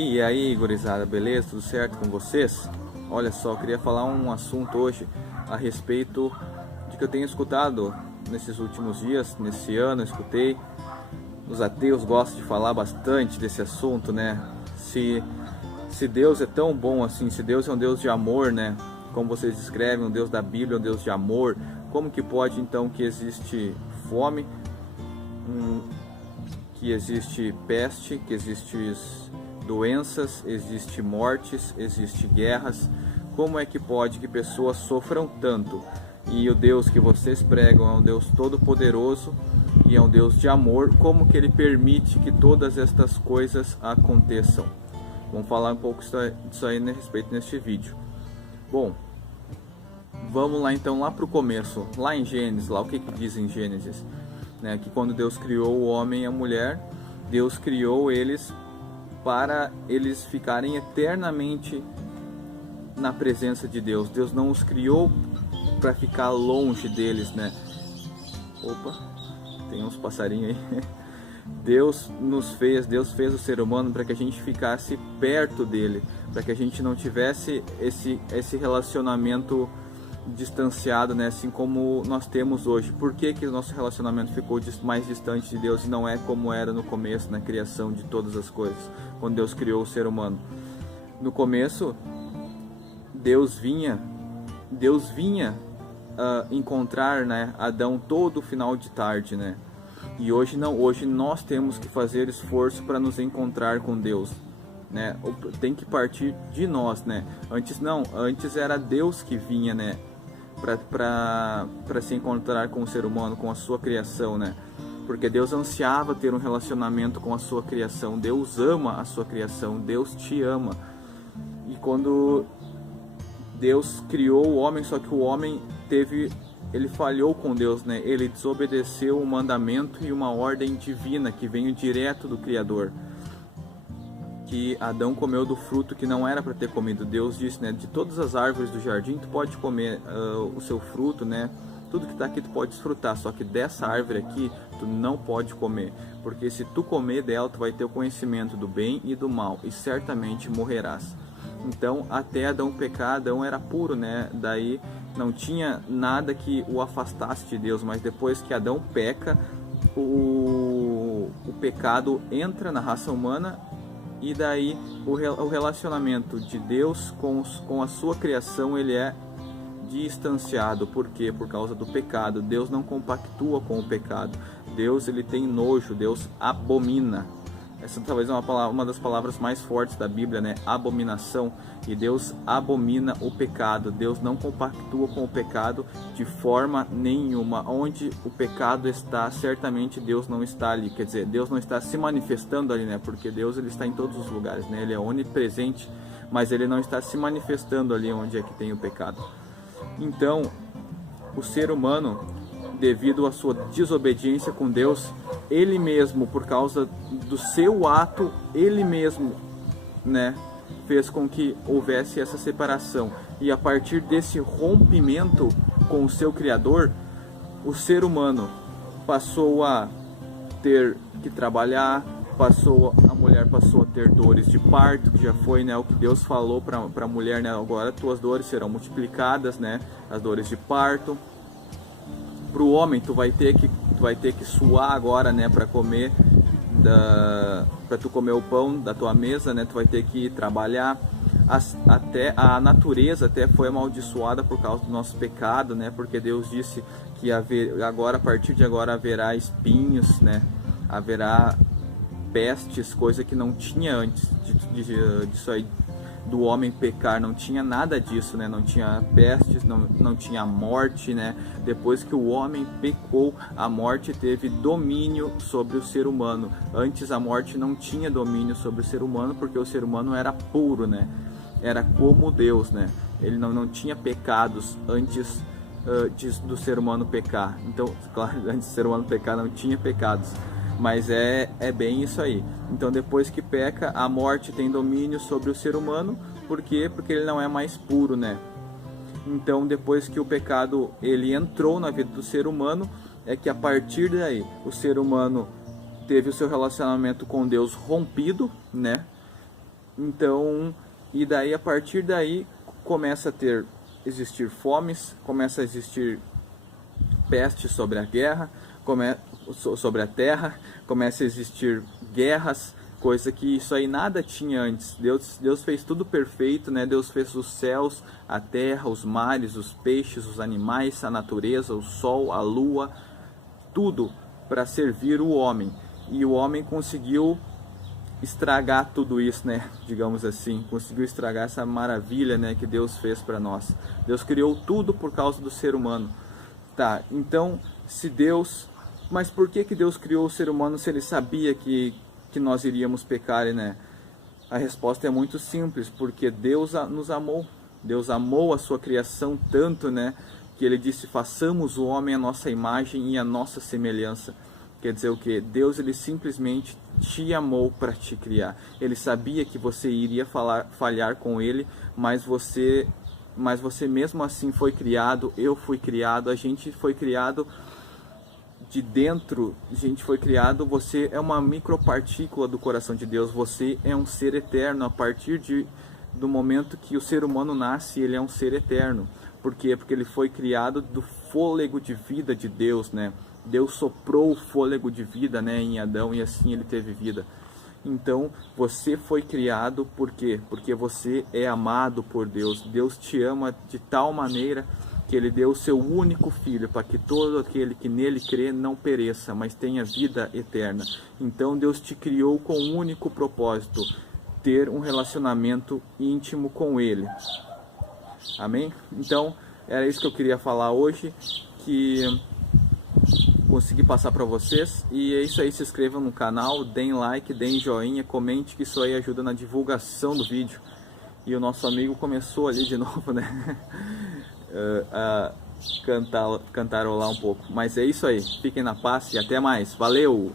E aí, gurizada, beleza? Tudo certo com vocês? Olha só, eu queria falar um assunto hoje a respeito de que eu tenho escutado nesses últimos dias, nesse ano, eu escutei. Os ateus gostam de falar bastante desse assunto, né? Se Deus é tão bom assim, se Deus é um Deus de amor, né? Como vocês descrevem, um Deus da Bíblia, um Deus de amor, como que pode então que existe fome, que existe peste, que existe doenças, existe mortes, existe guerras? Como é que pode que pessoas sofram tanto? E o Deus que vocês pregam é um Deus todo-poderoso e é um Deus de amor. Como que Ele permite que todas estas coisas aconteçam? Vamos falar um pouco disso aí a respeito neste vídeo. Bom, vamos lá então lá para o começo, lá em Gênesis, lá o que diz em Gênesis, né? Que quando Deus criou o homem e a mulher, Deus criou eles para eles ficarem eternamente na presença de Deus. Deus não os criou para ficar longe deles, né? Opa, tem uns passarinhos aí. Deus fez o ser humano para que a gente ficasse perto dele, para que a gente não tivesse esse relacionamento distanciado, né? Assim como nós temos hoje. Por que que o nosso relacionamento ficou mais distante de Deus e não é como era no começo, na criação de todas as coisas, quando Deus criou o ser humano? No começo, Deus vinha encontrar, né, Adão todo final de tarde, né? E hoje não, hoje nós temos que fazer esforço para nos encontrar com Deus, né? Tem que partir de nós, né? Antes era Deus que vinha, né, para se encontrar com o ser humano, com a sua criação, né? Porque Deus ansiava ter um relacionamento com a sua criação. Deus ama a sua criação, Deus te ama. E quando Deus criou o homem, só que o homem ele falhou com Deus, né? Ele desobedeceu um mandamento e uma ordem divina que veio direto do Criador. Que Adão comeu do fruto que não era para ter comido. Deus disse, né? De todas as árvores do jardim tu pode comer o seu fruto, né? Tudo que está aqui tu pode desfrutar, só que dessa árvore aqui tu não pode comer, porque se tu comer dela tu vai ter o conhecimento do bem e do mal e certamente morrerás. Então até Adão pecar, Adão era puro, né? Daí não tinha nada que o afastasse de Deus, mas depois que Adão peca, o pecado entra na raça humana e daí o relacionamento de Deus com a sua criação ele é distanciado. Por quê? Por causa do pecado. Deus não compactua com o pecado. Deus ele tem nojo, Deus abomina. Essa talvez é uma das palavras mais fortes da Bíblia, né? Abominação. E Deus abomina o pecado. Deus não compactua com o pecado de forma nenhuma. Onde o pecado está, certamente Deus não está ali. Quer dizer, Deus não está se manifestando ali, né? Porque Deus ele está em todos os lugares, né? Ele é onipresente, mas ele não está se manifestando ali onde é que tem o pecado. Então, o ser humano, devido à sua desobediência com Deus, ele mesmo, por causa do seu ato, ele mesmo, né, fez com que houvesse essa separação. E a partir desse rompimento com o seu Criador, o ser humano passou a ter que trabalhar, a mulher passou a ter dores de parto, que já foi, né, o que Deus falou para a mulher, né, agora tuas dores serão multiplicadas, né, as dores de parto. Para o homem, tu vai ter que suar agora, né, para comer, para tu comer o pão da tua mesa, né, tu vai ter que trabalhar. Até a natureza até foi amaldiçoada por causa do nosso pecado, né, porque Deus disse que a partir de agora haverá espinhos, né, haverá pestes, coisa que não tinha antes disso aí, do homem pecar, não tinha nada disso, né? Não tinha pestes, não tinha morte, né? Depois que o homem pecou, a morte teve domínio sobre o ser humano. Antes a morte não tinha domínio sobre o ser humano, porque o ser humano era puro, né? Era como Deus, né? Ele não tinha pecados antes do ser humano pecar. Então, claro, antes do ser humano pecar não tinha pecados. Mas é bem isso aí. Então depois que peca, a morte tem domínio sobre o ser humano. Por quê? Porque ele não é mais puro, né? Então depois que o pecado ele entrou na vida do ser humano, é que a partir daí o ser humano teve o seu relacionamento com Deus rompido, né? Então, e daí a partir daí começa a existir fomes, começa a existir peste sobre a guerra, sobre a terra, começa a existir guerras, coisa que isso aí nada tinha antes. Deus fez tudo perfeito, né? Deus fez os céus, a terra, os mares, os peixes, os animais, a natureza, o sol, a lua, tudo para servir o homem. E o homem conseguiu estragar tudo isso, né? Digamos assim, conseguiu estragar essa maravilha, né, que Deus fez para nós. Deus criou tudo por causa do ser humano. Tá, então, se Deus... Mas por que Deus criou o ser humano se ele sabia que nós iríamos pecar, né? A resposta é muito simples, porque Deus nos amou. Deus amou a sua criação tanto, né, que ele disse: façamos o homem à nossa imagem e à nossa semelhança. Quer dizer o que? Deus, ele simplesmente te amou para te criar. Ele sabia que você iria falhar com ele, mas você mesmo assim foi criado, eu fui criado, a gente foi criado de dentro, a gente foi criado, você é uma micropartícula do coração de Deus, você é um ser eterno. A partir do momento que o ser humano nasce, ele é um ser eterno. Por quê? Porque ele foi criado do fôlego de vida de Deus, né? Deus soprou o fôlego de vida, né, em Adão, e assim ele teve vida. Então, você foi criado por quê? Porque você é amado por Deus. Deus te ama de tal maneira que ele deu o seu único filho, para que todo aquele que nele crê não pereça, mas tenha vida eterna. Então, Deus te criou com um único propósito: ter um relacionamento íntimo com ele. Amém? Então, era isso que eu queria falar hoje, que consegui passar para vocês. E é isso aí, se inscrevam no canal, deem like, deem joinha, comente, que isso aí ajuda na divulgação do vídeo. E o nosso amigo começou ali de novo, né, a cantarolar um pouco. Mas é isso aí, fiquem na paz e até mais, valeu!